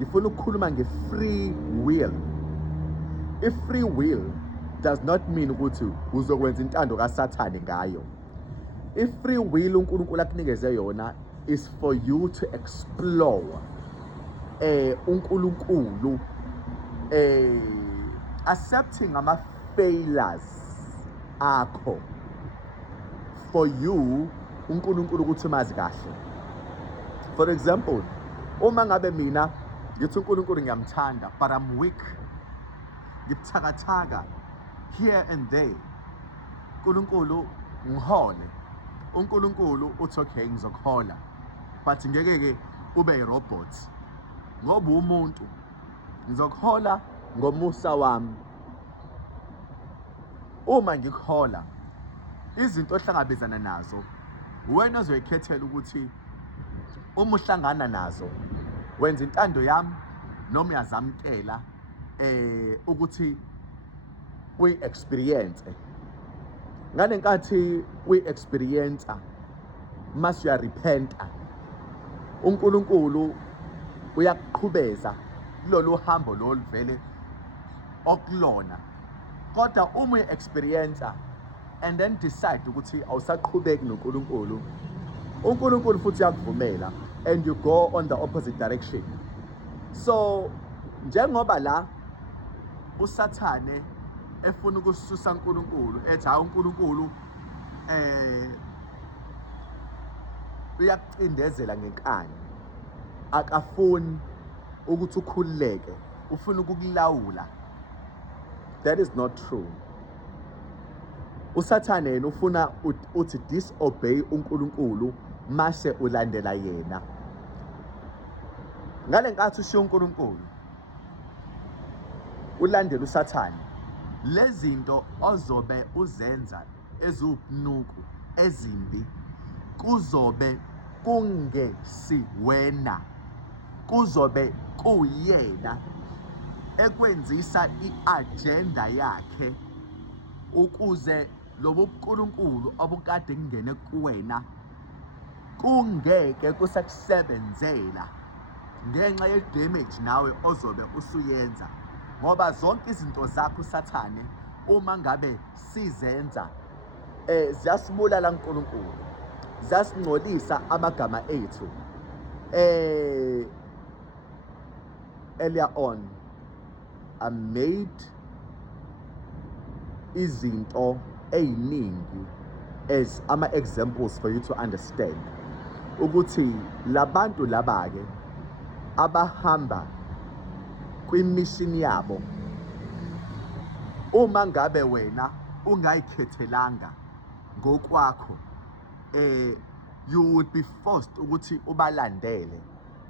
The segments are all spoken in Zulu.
ngifuna ukukhuluma nge-free will. I-free will does not mean ukuthi uzokwenza intando kaSathane ngayo. I-free will uNkulunkulu akunikeze yona is for you to explore uNkulunkulu accepting ama-failures akho for you uNkulunkulu ukuthi mazi kahle. For example, uma ngabe mina ngithi uNkulunkulu ngiyamthanda but I'm weak, ngibuthakathaka here and there, uNkulunkulu ngihole, uNkulunkulu uthi okay ngizokuhola but ngeke-ke ube yi-robot ngoba umuntu, ngizokuhola ngomusa wami. Uma ngikuhola izinto ohlangabezana nazo wena ozoyikhethela ukuthi uma uhlangana nazo wenza intando yami noma uyazamkela ukuthi uyi-experience. Ngale nkathi uyi-experience mase uyarepenta, uNkulunkulu uyakuqhubeza kulolu hambo lolu vele okulona. Kodwa uma uyi-experience and then decide ukuthi awusaqhubeki noNkulunkulu, uNkulunkulu futhi uyakuvumela and you go on the opposite direction. So njengoba la uSathane efuna ukususa uNkulunkulu ethi hayi uNkulunkulu uyakucindezela ngenkani, akafuni ukuthi ukhululeke, ufuna ukukulawula. That is not true. uSathane yena ufuna uthi disobey uNkulunkulu mase ulandela yena. Ngale nkathi ushiya uNkulunkulu ulandela uSathane, lezinto ozobe uzenza eziwubunuku ezimbi kuzobe kungesiwena, kuzobe kuyena ekwenzisa i-agenda yakhe ukuze lobo buNkulunkulu obukade kungene kuwena kungeke kusakusebenzela ngenxa ye-damage nawe ozobe usuyenza. Ngoba zonke izinto zakho uSathane uma ngabe sizenza ziyasibulala uNkulunkulu, ziyasingcolisa amagama ethu. Earlier on I made izinto eziningi as ama-examples for you to understand ukuthi labantu laba-ke abahamba kwi-mission yabo, uma ngabe wena ungayikhethelanga ngokwakho, you would be forced ukuthi ubalandele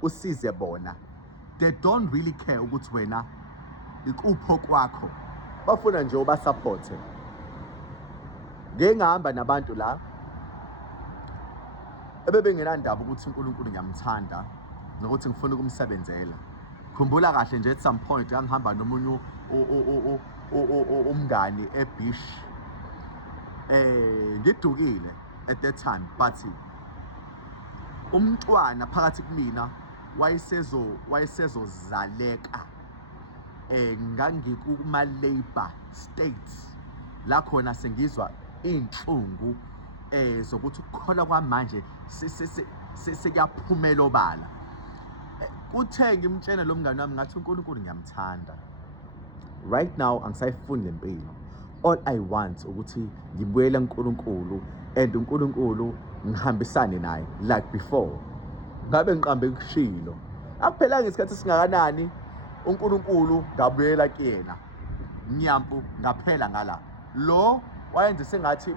usize bona. They don't really care ukuthi wena ikupho kwakho, bafuna nje ubasupporte. Ngeke ngahamba nabantu la ebebengenandaba ukuthi uNkulunkulu ngiyamthanda nokuthi ngifuna ukumsebenzela. Khumbula kahle nje at some point ngihamba nomunye umngani eBish, ngidukile at that time but umntwana phakathi kumina wayesezozaleka. Ngangikuma-labor states la khona sengizwa inhlungu zokuthi ukukhola kwamanje sekuyaphumela obala. Kuthe ngimtshela lo mngani wami ngathi uNkulunkulu ngiyamthanda. Right now angisayifuni lempilo. All I want ukuthi ngibuyele kuNkulunkulu and uNkulunkulu ngihambisane naye like before. Ngabe ngiqambe kushilo. Akuphelanga isikhathi singakanani uNkulunkulu ngabuyela kuyena. Nyampu ngaphela ngala. Lo wayenze sengathi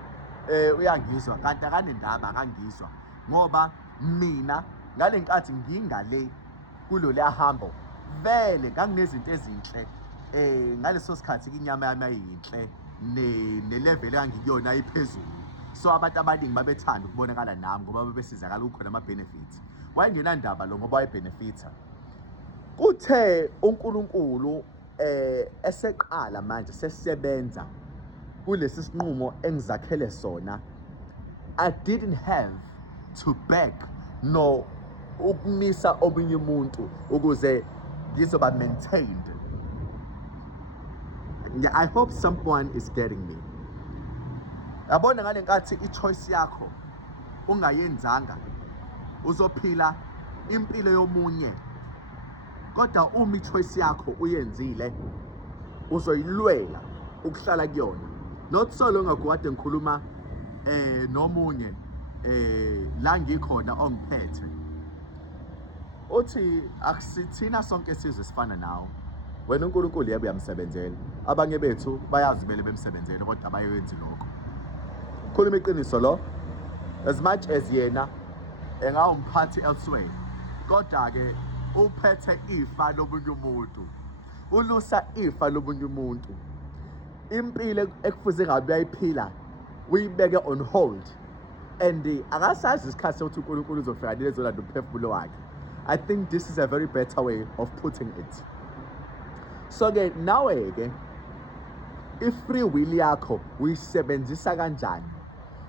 uyangizwa kanti akanendaba akangizwa ngoba mina ngale nkathi ngingale kulo lehambo vele nganginezinto ezinhle ngaleso sikhathi inyama yami ayinhle ne-level engangikuyona ayiphezulu. So abantu abaningi babethanda ukubonakala nami ngoba babesizakala ukukhona ama-benefits. Wayengenandaba lo ngoba wayebenefitha. Kuthe uNkulunkulu eseqala manje sesebenza kulesi sinqumo engizakhele sona, I didn't have to beg no ukumisa omunye umuntu ukuze ngizoba maintained. I hope someone is getting me. Yabona ngale nkathi i-choice yakho ungayenzanga uzophila impilo yomunye, kodwa uma i-choice yakho uyenzile uzoyilwela ukuhlala kuyona. Not so long ago kade ngikhuluma nomunye la ngikhona ongiphethe, uthi akusithina sonke sizwe sifana nawe, wena uNkulunkulu yebo uyamsebenzela, abanye bethu bayazi vele bemsebenzele kodwa abayenzi lokho. Khuluma iqiniso lo, as much as yena engawumphathi elsewhere, kodwa ke uphethe ifa lomunye umuntu, ulusa ifa lomunye umuntu. Impilo ekufuze ngabe uyayiphila uyibeke on hold, and akasazi isikhathi sokuthi uNkulunkulu uzofika lezolanda umphefumulo wakhe. I think this is a very better way of putting it. So ke nawe ke i-free will yakho uyisebenzisa kanjani?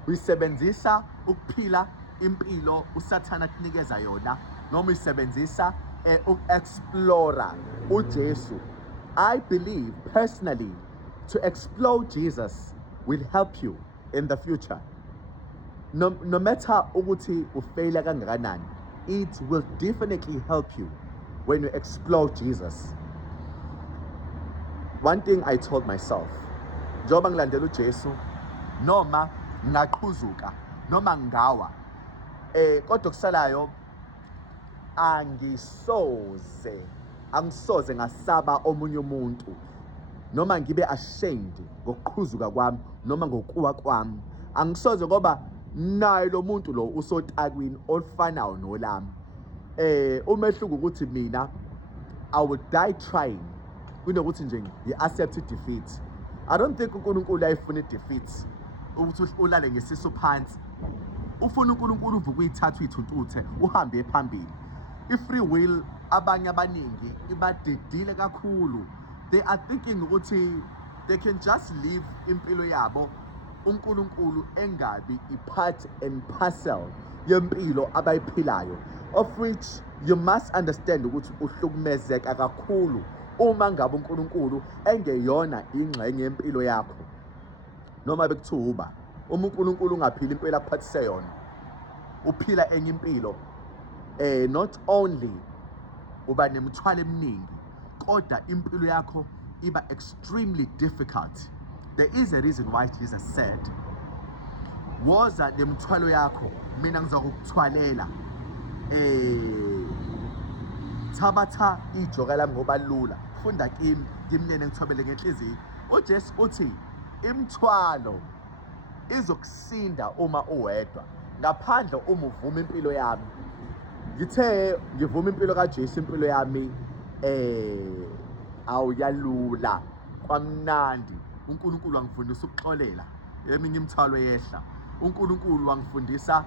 Uyisebenzisa ukuphila impilo usathana kunikeza yona, noma uyisebenzisa uku-explora uJesu? I believe personally to explore Jesus will help you in the future. No matter ukuthi ufaila kangakanani, it will definitely help you when you explore Jesus. One thing I told myself, njoba ngilandela uJesu noma ngaqhuzuka noma ngawa, kodwa kusalayo angisoze ngasaba omunye umuntu, noma ngibe ashamed ngokuqhuzuka kwami noma ngokuwa kwami. Angisoze ngoba naye lo muntu lo usotakwini olufanayo nolami. Umehluko ukuthi mina I would die trying kunokuthi nje ngi-accept defeat. I don't think uNkulunkulu ayifuna defeat ukuthi ulale ngesiso phansi. Ufuna uNkulunkulu uvuka uyithatha uyithuntuthe uhambe phambili. I-free will abanye abaningi ibadidile kakhulu. They are thinking ukuthi they can just live impilo yabo, uNkulunkulu engabi i-part and parcel yempilo abayiphilayo, of which you must understand ukuthi uhlukumezeka kakhulu uma ngabe uNkulunkulu engeyona ingxenye yempilo yakho. Noma bekuthuba uma uNkulunkulu ungaphila impilo akuphathise yona, uphila enye impilo, not only uba nemithwalo eminingi, kodwa impilo yakho iba extremely difficult. There is a reason why Jesus said, woza nemithwalo yakho mina ngizokuthwalela, thabatha ijoka lami ngoba lula, funda kimi ngimnene ngithobele ngenhliziyo. uJesu uthi imithwalo izokusinda uma uwedwa, ngaphandle uma uvuma impilo yami. Ngithe ngivuma impilo kaJesu, impilo yami awuyalula, kwamnandi. uNkulunkulu wangifundisa ukuxolela, eminye imithwalo yehla. uNkulunkulu wangifundisa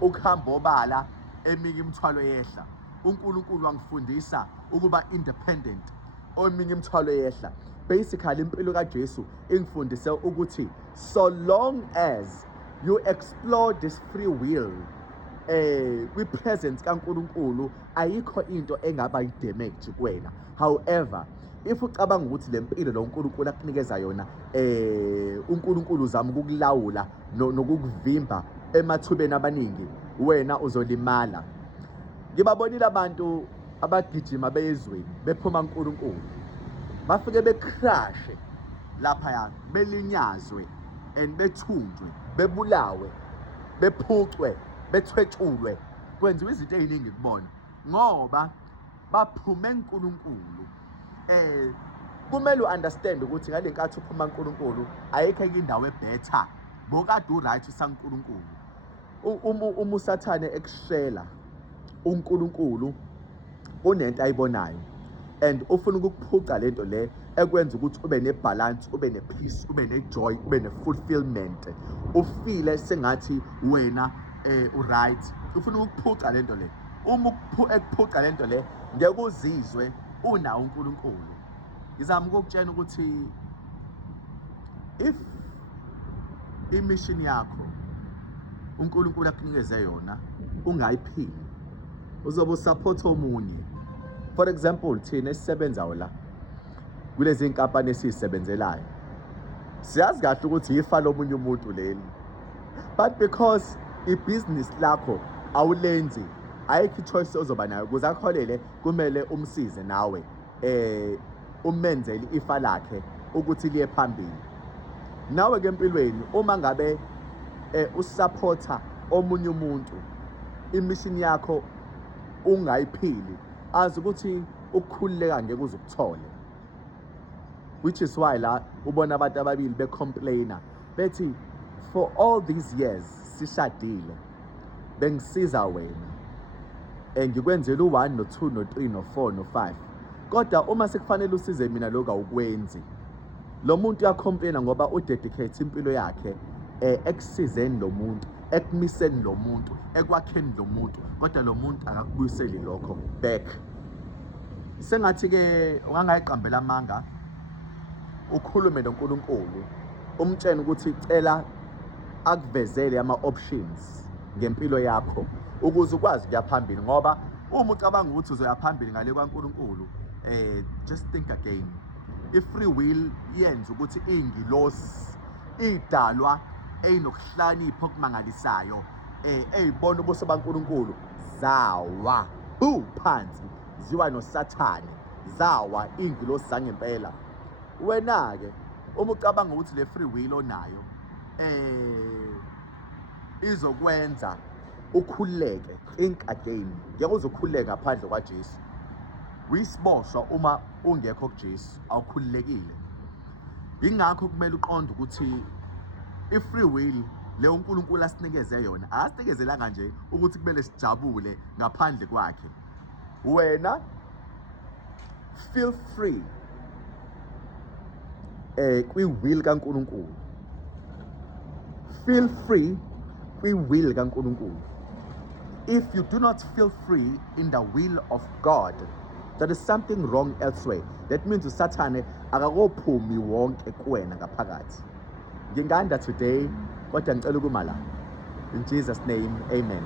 ukuhamba obala, eminye imithwalo yehla. uNkulunkulu wangifundisa ukuba independent, eminye imithwalo yehla. Basically impilo kaJesu ingifundise ukuthi so long as you explore this free will kwi-presence kaNkulunkulu, ayikho into engaba yi-damage kuwena. However, if ucabanga ukuthi le mpilo lo uNkulunkulu akunikeza yona, uNkulunkulu uzama ukukulawula nokukuvimba emathubeni abaningi, wena uzolimala. Ngibabonile abantu abagijima bezweni bephuma uNkulunkulu, bafike becrashe lapha, belinyazwe and bethunjwe, bebulawe, bephucwe, bethwetshulwe, kwenziwa izinto eziningi kubona ngoba baphume uNkulunkulu. Kumele u-understand ukuthi ngale nkathi uphuma uNkulunkulu ayikho enye indawo ebetter, bokade u-right usaNkulunkulu. Uma usathane ekushela uNkulunkulu unento ayibonayo and ufuna ukukuphuca lento le ekwenza ukuthi ube nebalance, ube nepeace, ube nejoy, ube ne-fulfillment, ufile sengathi wena u-right. Ufuna ukuphuca lento le. Uma ekuphuca lento le ngeke uzizwe unawo uNkulunkulu. Ngizama ukukutshela ukuthi if imission yakho uNkulunkulu akunikeze yona ungayiphili, uzobe usupport omunye, For example, thina esisebenzayo la kulezi inkampani esizisebenzelayo siyazi kahle ukuthi ifa lomunye umuntu leli, but because ibhizinisi lakho awulenzi, ayikho ichoice ozoba nayo ukuze akholele, kumele umsize nawe umenzele ifa lakhe ukuthi liye phambili. Nawe ke empilweni uma ngabe usupporta omunye umuntu, imission yakho ungayiphili, azi ukuthi ukukhululeka ngeke uzukuthole. Which is why la ubona abantu ababili becomplaina bethi for all these years sishadile bengisiza wena, ngikwenzela u1 no2 no3 no4 no5, kodwa uma sekufanele usize mina lokho awukwenzi. Lo muntu uyacomplaina ngoba udedicate impilo yakhe ekusizeni lo muntu, ekumiseni lo muntu, ekwakheni lo muntu, kodwa lo muntu akakubuyiseli lokho back. Sengathi ke ungangayiqambela amanga, ukhulume noNkulunkulu, umtshela ukuthi cela akuvezele ama-options ngempilo yakho ukuze ukwazi ukuya phambili, ngoba uma ucabanga ukuthi uzoya phambili ngale kwaNkulunkulu, just think again. I-free will yenza ukuthi iy'ngilosi, iy'dalwa ey'nokuhlakanipha okumangalisayo, ey'bona ubuso baNkulunkulu zawa phansi, ziwa noSathane, zawa iy'ngilosi zangempela. Wena-ke uma ucabanga ukuthi le free will onayo izokwenza ukhululeke, think again. Ngeke uzokhululeka ngaphandle kwaJesu. Uyisiboshwa uma ungekho kuJesu, awukhululekile. Ingakho kumele uqonde ukuthi i-free will le uNkulunkulu asinikeze yona, asinikezela nje ukuthi kumele sijabule ngaphandle kwakhe. Wena feel free kwi-will kaNkulunkulu. Feel free kwi-will kaNkulunkulu. If you do not feel free in the will of God, there is something wrong elsewhere. That means uSathane akakophumi wonke kuwena ngaphakathi. Nginganda today, kodwa ngicela ukuma la. In Jesus' name, amen.